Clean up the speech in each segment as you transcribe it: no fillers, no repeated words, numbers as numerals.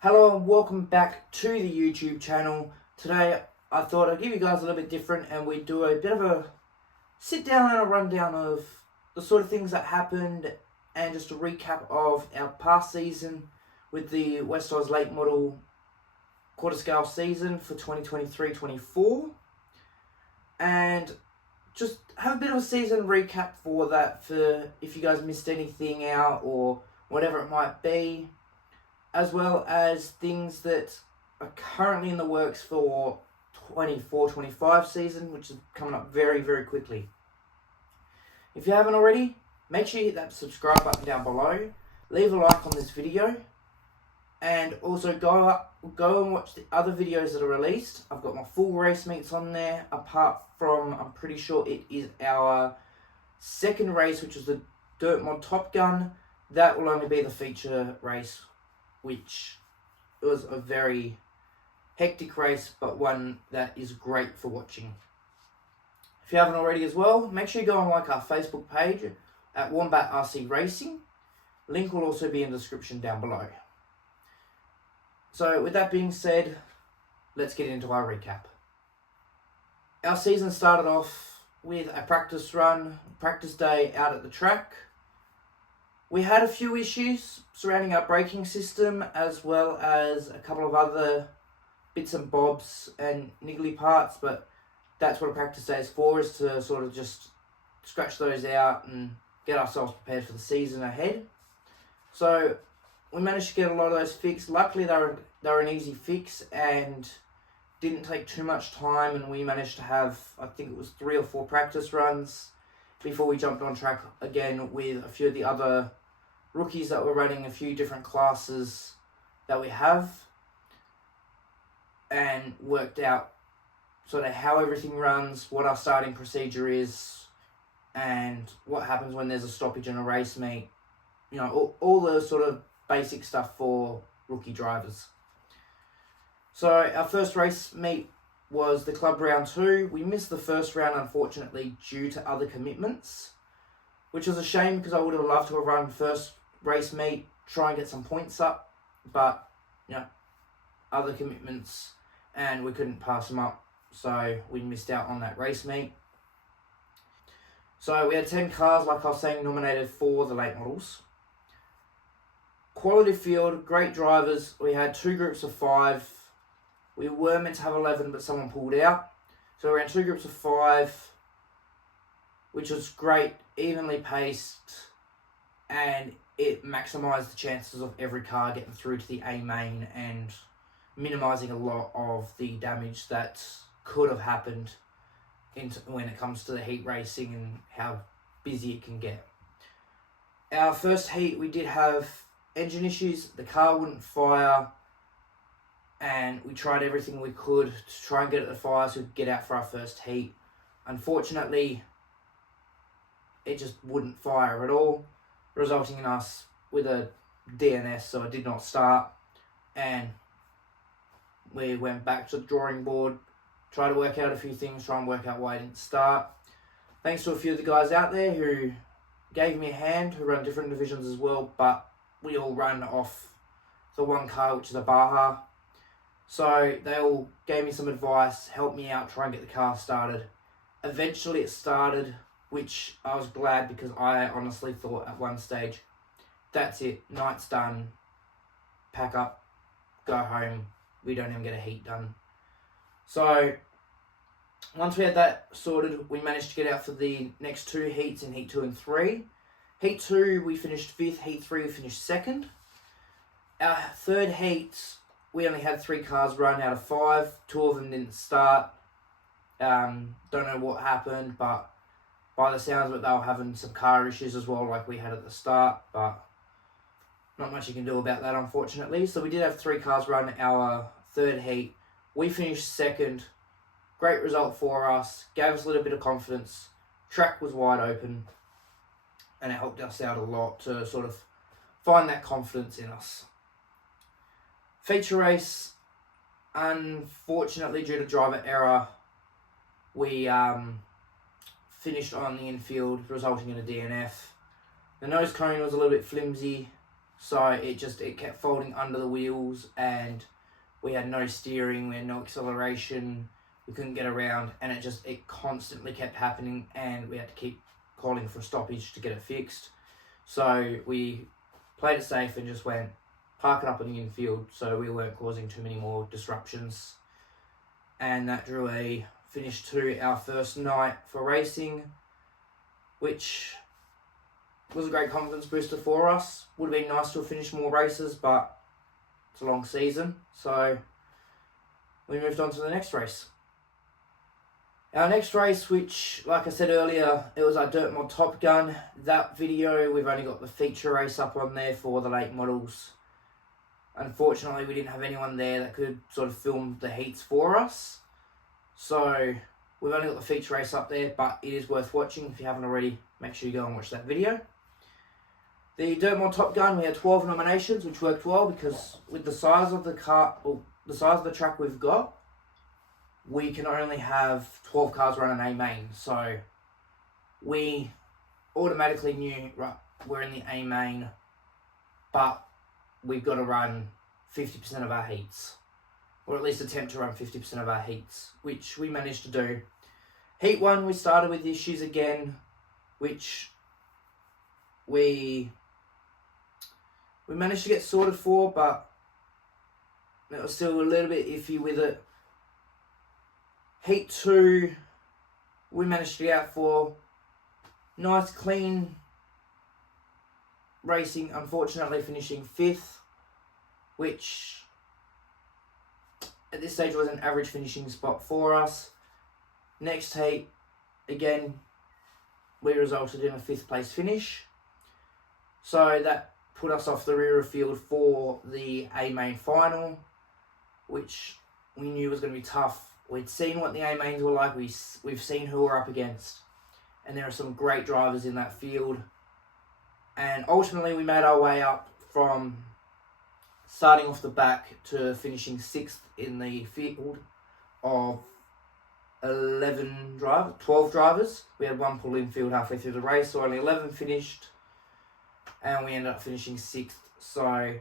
Hello and welcome back to the YouTube channel. Today I thought I'd give you guys a little bit different and we'd do a bit of a sit down and a rundown of the sort of things that happened and just a recap of our past season with the West Oz late model quarter-scale season for 2023-24 and just have a bit of a season recap for that, for if you guys missed anything out or whatever it might be, as well as things that are currently in the works for 24-25 season, which is coming up very, very quickly. If you haven't already, make sure you hit that subscribe button down below, leave a like on this video, and also go and watch the other videos that are released. I've got my full race meets on there, apart from, I'm pretty sure it is our second race, which was the Dirt Mod Top Gun. That will only be the feature race, which was a very hectic race, but one that is great for watching. If you haven't already as well, make sure you go and like our Facebook page at Wombat RC Racing. Link will also be in the description down below. So with that being said, let's get into our recap. Our season started off with a practice day out at the track. We had a few issues surrounding our braking system, as well as a couple of other bits and bobs and niggly parts, but that's what a practice day is for, is to sort of just scratch those out and get ourselves prepared for the season ahead. So we managed to get a lot of those fixed. Luckily they were an easy fix and didn't take too much time, and we managed to have, I think it was 3 or 4 practice runs before we jumped on track again with a few of the other rookies that were running a few different classes that we have, and worked out sort of how everything runs, what our starting procedure is, and what happens when there's a stoppage in a race meet. You know, all the sort of basic stuff for rookie drivers. So our first race meet was the club round 2. We missed the first round, unfortunately, due to other commitments, which was a shame because I would have loved to have run first race meet, try and get some points up, but you know, other commitments, and we couldn't pass them up, so we missed out on that race meet. So we had 10 cars, like I was saying, nominated for the late models. Quality field, great drivers. We had 2 groups of 5. We were meant to have 11, but someone pulled out. So we ran 2 groups of 5, which was great, evenly paced, and it maximised the chances of every car getting through to the A main and minimising a lot of the damage that could have happened when it comes to the heat racing and how busy it can get. Our first heat, we did have engine issues. The car wouldn't fire, and we tried everything we could to try and get it to fire so we could get out for our first heat. Unfortunately, it just wouldn't fire at all, resulting in us with a DNS, so it did not start, and we went back to the drawing board, tried to work out a few things, try and work out why it didn't start. Thanks to a few of the guys out there who gave me a hand, who run different divisions as well, but we all run off the one car, which is a Baja. So they all gave me some advice, helped me out, try and get the car started. Eventually it started, which I was glad, because I honestly thought at one stage, that's it, night's done, pack up, go home, we don't even get a heat done. So once we had that sorted, we managed to get out for the next 2 heats in heat 2 and 3. Heat 2 we finished 5th, heat 3 we finished 2nd. Our third heat, we only had 3 cars run out of 5. 2 of them didn't start. Don't know what happened, but by the sounds of it, they were having some car issues as well, like we had at the start, but not much you can do about that, unfortunately. So we did have 3 cars run our third heat. We finished 2nd. Great result for us. Gave us a little bit of confidence. Track was wide open, and it helped us out a lot to sort of find that confidence in us. Feature race, unfortunately, due to driver error, we finished on the infield, resulting in a DNF. The nose cone was a little bit flimsy, So it kept folding under the wheels, and we had no steering, we had no acceleration, we couldn't get around, and it constantly kept happening, and we had to keep calling for a stoppage to get it fixed. So we played it safe and just went, park it up in the infield so we weren't causing too many more disruptions. And that drew a finish to our first night for racing, which was a great confidence booster for us. Would have been nice to have finished more races, but it's a long season. So we moved on to the next race. Our next race, which, like I said earlier, it was our Dirt Mod Top Gun. That video, we've only got the feature race up on there for the late models. Unfortunately, we didn't have anyone there that could sort of film the heats for us. So we've only got the feature race up there, but it is worth watching. If you haven't already, make sure you go and watch that video. The Dirt Mod Top Gun, we had 12 nominations, which worked well because with the size of the car, or the size of the track we've got, we can only have 12 cars run an A main. So we automatically knew, right, we're in the A main, but we've got to run 50% of our heats, or at least attempt to run 50% of our heats, which we managed to do. Heat 1, we started with issues again, which we managed to get sorted for, but it was still a little bit iffy with it. Heat 2, we managed to get out for nice, clean racing, unfortunately finishing 5th, which at this stage was an average finishing spot for us. Next heat, again, we resulted in a 5th place finish. So that put us off the rear of field for the A main final, which we knew was going to be tough. We'd seen what the A mains were like. We've seen who we're up against, and there are some great drivers in that field. And ultimately, we made our way up from starting off the back to finishing 6th in the field of 12 drivers. We had one pull in field halfway through the race, so only 11 finished, and we ended up finishing 6th. So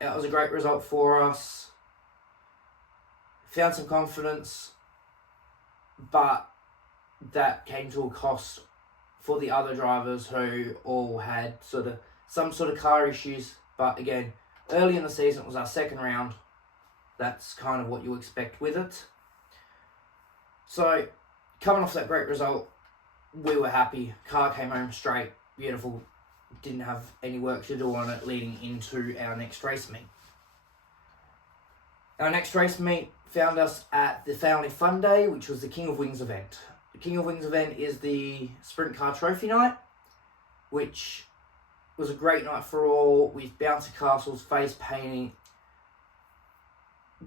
that was a great result for us. Found some confidence, but that came to a cost for the other drivers who all had some sort of car issues. But again, early in the season, it was our second round. That's kind of what you expect with it. So coming off that great result, we were happy. Car came home straight, beautiful. Didn't have any work to do on it leading into our next race meet. Our next race meet found us at the Family Fun Day, which was the King of Wings event. The King of Wings event is the Sprint Car Trophy night, which was a great night for all, with bouncy castles, face painting.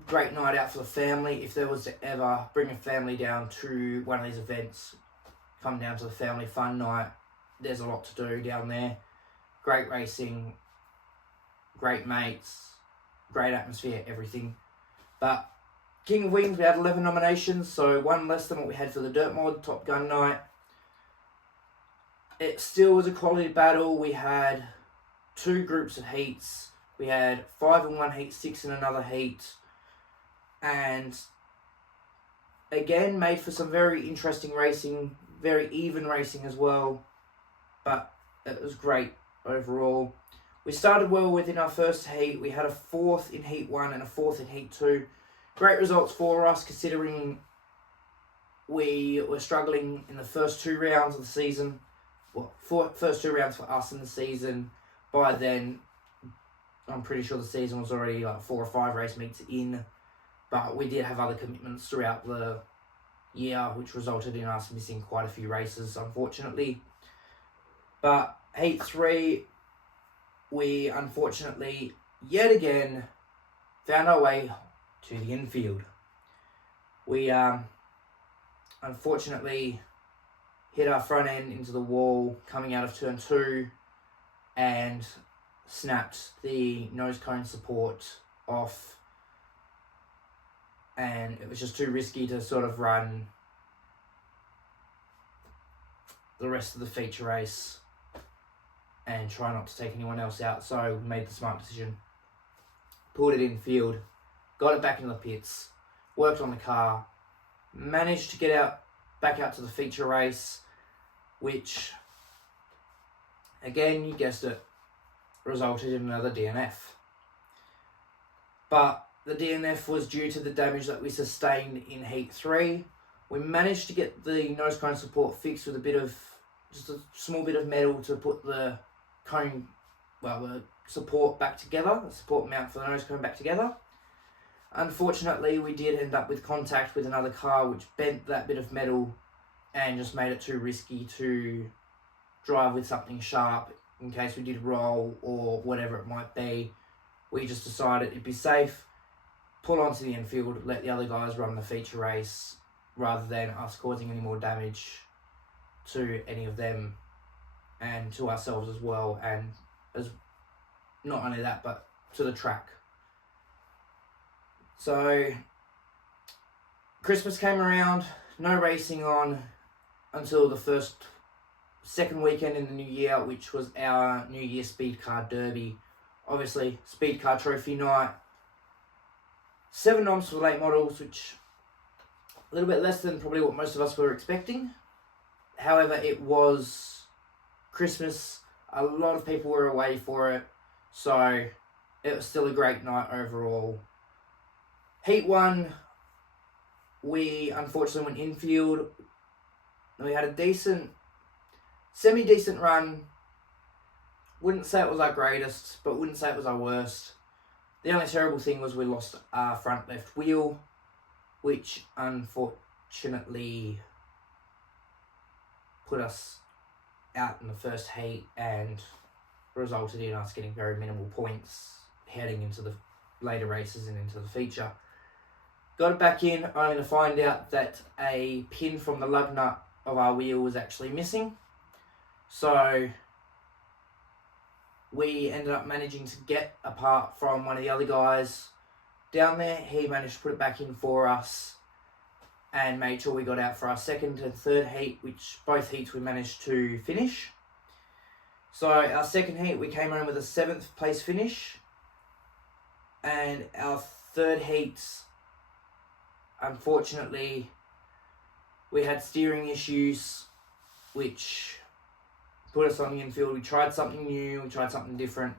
Great night out for the family. If there was to ever bring a family down to one of these events, come down to the Family Fun Night. There's a lot to do down there. Great racing, great mates, great atmosphere, everything. But King of Wings, we had 11 nominations, so one less than what we had for the Dirt Mod Top Gun night. It still was a quality battle. We had 2 groups of heats. We had 5 in one heat, 6 in another heat. And again, made for some very interesting racing, very even racing as well. But it was great overall. We started well within our first heat. We had a 4th in Heat 1 and a 4th in Heat 2. Great results for us, considering we were struggling in the first 2 rounds of the season. Well, first 2 rounds for us in the season. By then, I'm pretty sure the season was already like 4 or 5 race meets in. But we did have other commitments throughout the year, which resulted in us missing quite a few races, unfortunately. But Heat 3, we unfortunately, yet again, found our way to the infield. We unfortunately hit our front end into the wall coming out of turn 2 and snapped the nose cone support off, and it was just too risky to sort of run the rest of the feature race. and try not to take anyone else out. So we made the smart decision. Pulled it in field, got it back into the pits, worked on the car, managed to get back out to the feature race, which, again, you guessed it, resulted in another DNF. But the DNF was due to the damage that we sustained in Heat 3. We managed to get the nose cone support fixed with just a small bit of metal to put the the support back together, the support mount for the nose cone back together. Unfortunately, we did end up with contact with another car, which bent that bit of metal and just made it too risky to drive with something sharp in case we did roll or whatever it might be. We just decided it'd be safe, pull onto the infield, let the other guys run the feature race, rather than us causing any more damage to any of them and to ourselves as well, and as not only that, but to the track. So Christmas came around, no racing on until the second weekend in the new year, which was our New Year Speed Car Derby. Obviously, Speed Car Trophy night. 7 noms for the late models, which a little bit less than probably what most of us were expecting. However, it was Christmas. A lot of people were away for it, so it was still a great night overall. Heat 1, we unfortunately went infield. We had a semi-decent run. Wouldn't say it was our greatest, but wouldn't say it was our worst. The only terrible thing was we lost our front left wheel, which unfortunately put us out in the first heat and resulted in us getting very minimal points heading into the later races and into the feature. Got it back in, only to find out that a pin from the lug nut of our wheel was actually missing. So we ended up managing to get a part from one of the other guys down there. He managed to put it back in for us and made sure we got out for our second and third heat, which both heats we managed to finish. So our second heat, we came home with a 7th place finish. And our third heat, unfortunately, we had steering issues, which put us on the infield. We tried something new, we tried something different,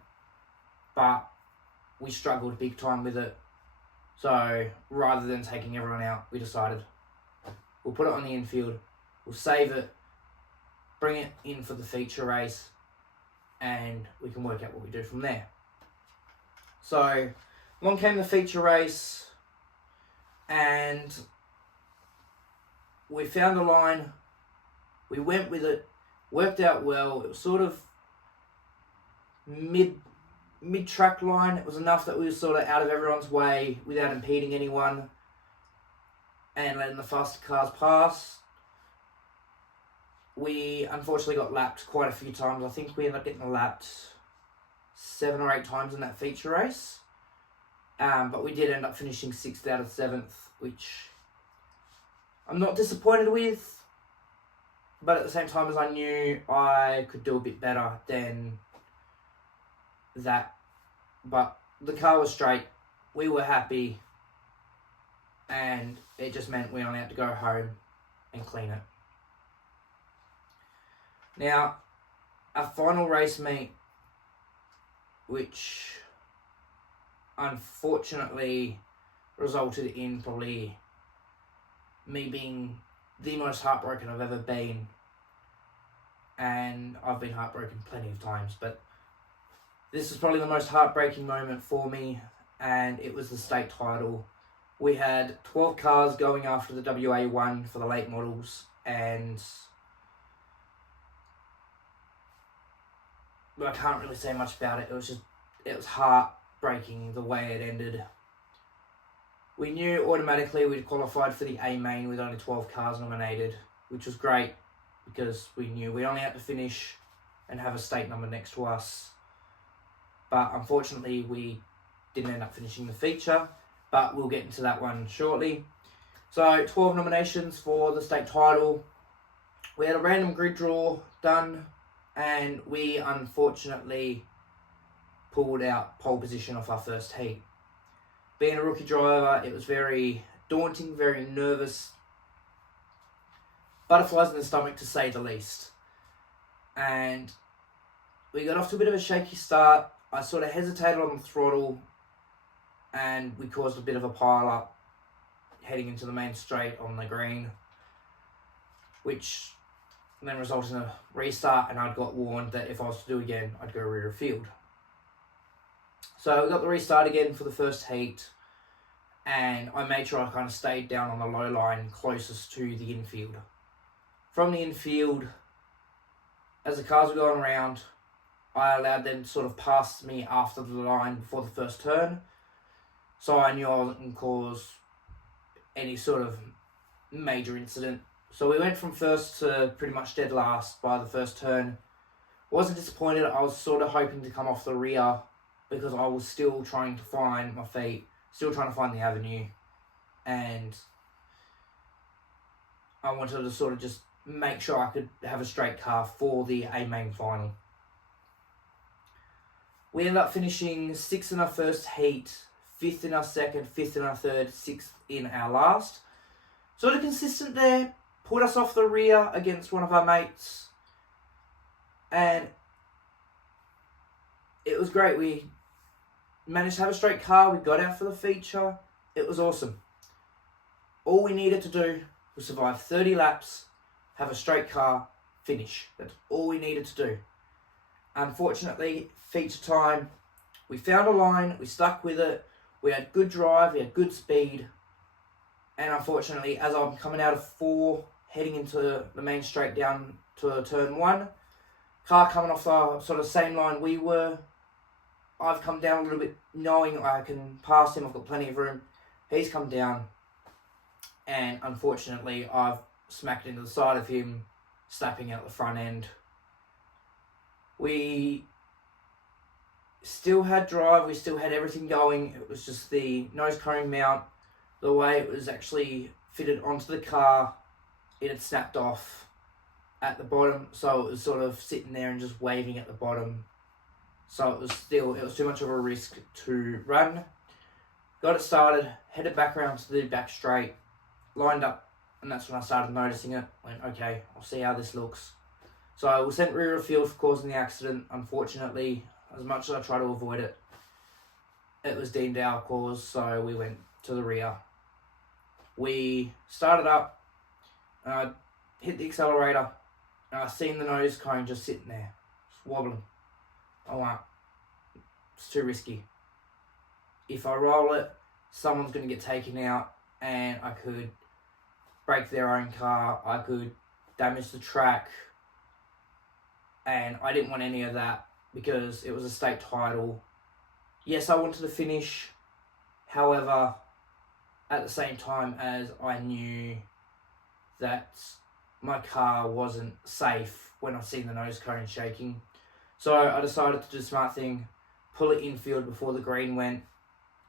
but we struggled big time with it. So rather than taking everyone out, we decided we'll put it on the infield, we'll save it, bring it in for the feature race, and we can work out what we do from there. So along came the feature race, and we found a line, we went with it, worked out well. It was sort of mid-track line. It was enough that we were sort of out of everyone's way without impeding anyone and letting the faster cars pass. We unfortunately got lapped quite a few times. I think we ended up getting lapped 7 or 8 times in that feature race. But we did end up finishing 6th out of 7th, which I'm not disappointed with. But at the same time, as I knew I could do a bit better than that. But the car was straight. We were happy. And it just meant we only had to go home and clean it. Now, our final race meet, which unfortunately resulted in probably me being the most heartbroken I've ever been. And I've been heartbroken plenty of times, but this is probably the most heartbreaking moment for me, and it was the state title. We had 12 cars going after the WA1 for the late models, and I can't really say much about it. It was heartbreaking the way it ended. We knew automatically we'd qualified for the A main with only 12 cars nominated, which was great because we knew we only had to finish and have a state number next to us. But unfortunately, we didn't end up finishing the feature, but we'll get into that one shortly. So 12 nominations for the state title. We had a random grid draw done and we unfortunately pulled out pole position off our first heat. Being a rookie driver, it was very daunting, very nervous, butterflies in the stomach to say the least. And we got off to a bit of a shaky start. I sort of hesitated on the throttle, and we caused a bit of a pile up heading into the main straight on the green, which then resulted in a restart, and I'd got warned that if I was to do again, I'd go rear of field. So we got the restart again for the first heat, and I made sure I kind of stayed down on the low line closest to the infield. From the infield, as the cars were going around, I allowed them to sort of pass me after the line before the first turn, so I knew I wasn't going to cause any sort of major incident. So we went from first to pretty much dead last by the first turn. Wasn't disappointed. I was sort of hoping to come off the rear because I was still trying to find my feet, still trying to find the avenue, and I wanted to sort of just make sure I could have a straight car for the A main final. We ended up finishing 6th in our first heat, 5th in our second, 5th in our third, 6th in our last. Sort of consistent there, put us off the rear against one of our mates, and it was great. We managed to have a straight car, we got out for the feature, it was awesome. All we needed to do was survive 30 laps, have a straight car, finish. That's all we needed to do. Unfortunately, feature time, we found a line, we stuck with it, we had good drive, we had good speed, and unfortunately, as I'm coming out of 4, heading into the main straight down to turn 1, car coming off the sort of same line we were, I've come down a little bit knowing I can pass him, I've got plenty of room, he's come down, and unfortunately I've smacked into the side of him, snapping out the front end. We still had drive, we still had everything going, it was just the nose cone mount, the way it was actually fitted onto the car, it had snapped off at the bottom, so it was sort of sitting there and just waving at the bottom. So it was too much of a risk to run. Got it started, headed back around to the back straight, lined up, and that's when I started noticing it. Went, okay, I'll see how this looks. So I was sent rear of field for causing the accident. Unfortunately, as much as I try to avoid it, it was deemed our cause, so we went to the rear. We started up, and I hit the accelerator, and I seen the nose cone just sitting there, just wobbling. I went, it's too risky. If I roll it, someone's going to get taken out, and I could break their own car, I could damage the track, and I didn't want any of that because it was a state title. Yes, I wanted to finish, however, at the same time as I knew that my car wasn't safe when I seen the nose cone shaking. So I decided to do the smart thing, pull it infield before the green went,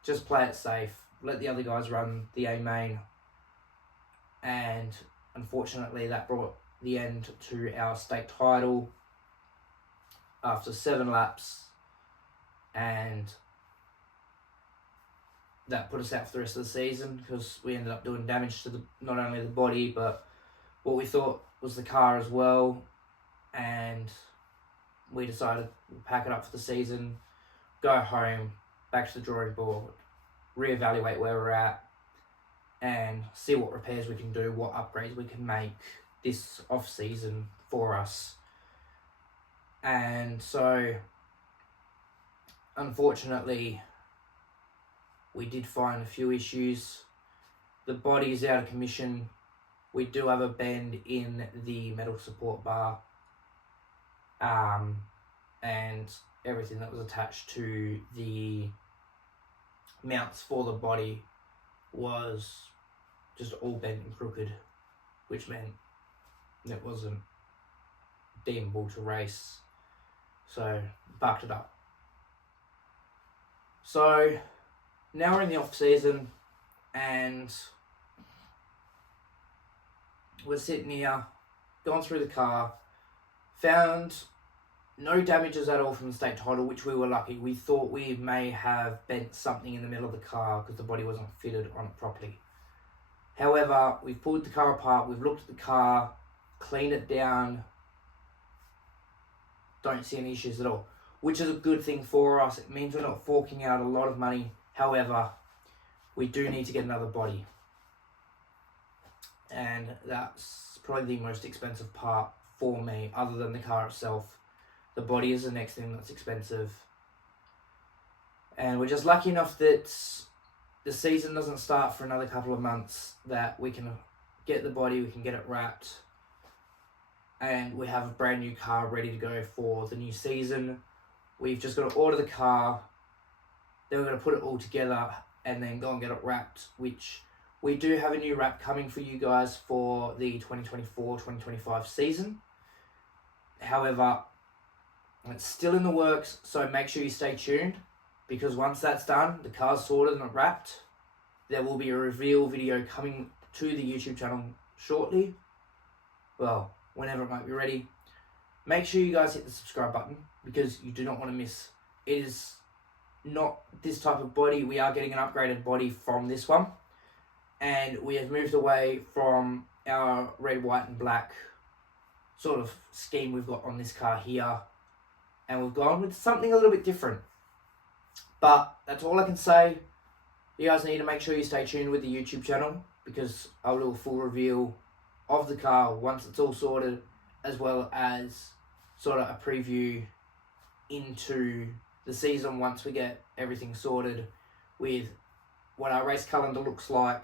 just play it safe, let the other guys run the A main, and unfortunately that brought the end to our state title after 7 laps, and that put us out for the rest of the season because we ended up doing damage to not only the body but what we thought was the car as well, and we decided to pack it up for the season, go home, back to the drawing board, reevaluate where we're at, and see what repairs we can do, what upgrades we can make this off season for us. And so, unfortunately, we did find a few issues. The body is out of commission. We do have a bend in the metal support bar. And everything that was attached to the mounts for the body was just all bent and crooked, which meant it wasn't deemable to race. So, bucked it up. So, now we're in the off season and we're sitting here, going through the car, found no damages at all from the state title, which we were lucky. We thought we may have bent something in the middle of the car because the body wasn't fitted on it properly. However, we've pulled the car apart, we've looked at the car, cleaned it down, don't see any issues at all, which is a good thing for us. It means we're not forking out a lot of money. However, we do need to get another body, and that's probably the most expensive part for me, other than the car itself. The body is the next thing that's expensive, and we're just lucky enough that the season doesn't start for another couple of months, that we can get the body, we can get it wrapped, and we have a brand new car ready to go for the new season. We've just got to order the car, then we're going to put it all together and then go and get it wrapped, which we do have a new wrap coming for you guys for the 2024-2025 season. However, it's still in the works, so make sure you stay tuned, because once that's done, the car's sorted and wrapped, there will be a reveal video coming to the YouTube channel shortly. Well, whenever it might be ready. Make sure you guys hit the subscribe button, because you do not want to miss. It is not this type of body. We are getting an upgraded body from this one, and we have moved away from our red, white and black sort of scheme we've got on this car here, and we've gone with something a little bit different. But that's all I can say. You guys need to make sure you stay tuned with the YouTube channel, because I'll do a full reveal of the car once it's all sorted, as well as sort of a preview into the season once we get everything sorted, with what our race calendar looks like,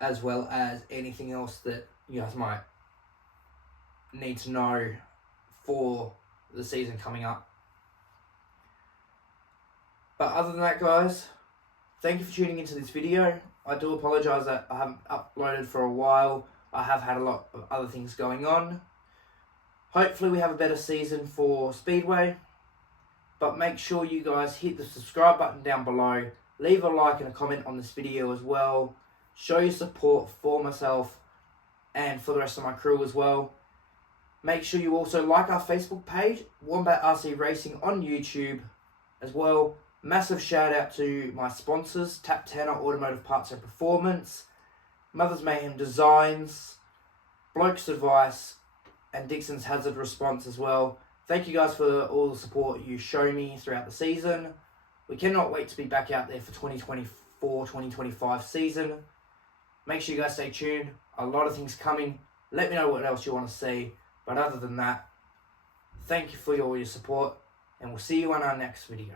as well as anything else that you guys might need to know for the season coming up. But other than that, guys, thank you for tuning into this video. I do apologise that I haven't uploaded for a while. I have had a lot of other things going on. Hopefully we have a better season for Speedway. But make sure you guys hit the subscribe button down below. Leave a like and a comment on this video as well. Show your support for myself and for the rest of my crew as well. Make sure you also like our Facebook page, Wombat RC Racing on YouTube as well. Massive shout out to my sponsors, Tap Tanner Automotive Parts and Performance, Mother's Mayhem Designs, Bloke's Advice, and Dixon's Hazard Response as well. Thank you guys for all the support you show me throughout the season. We cannot wait to be back out there for 2024-2025 season. Make sure you guys stay tuned. A lot of things coming. Let me know what else you want to see. But other than that, thank you for all your support, and we'll see you on our next video.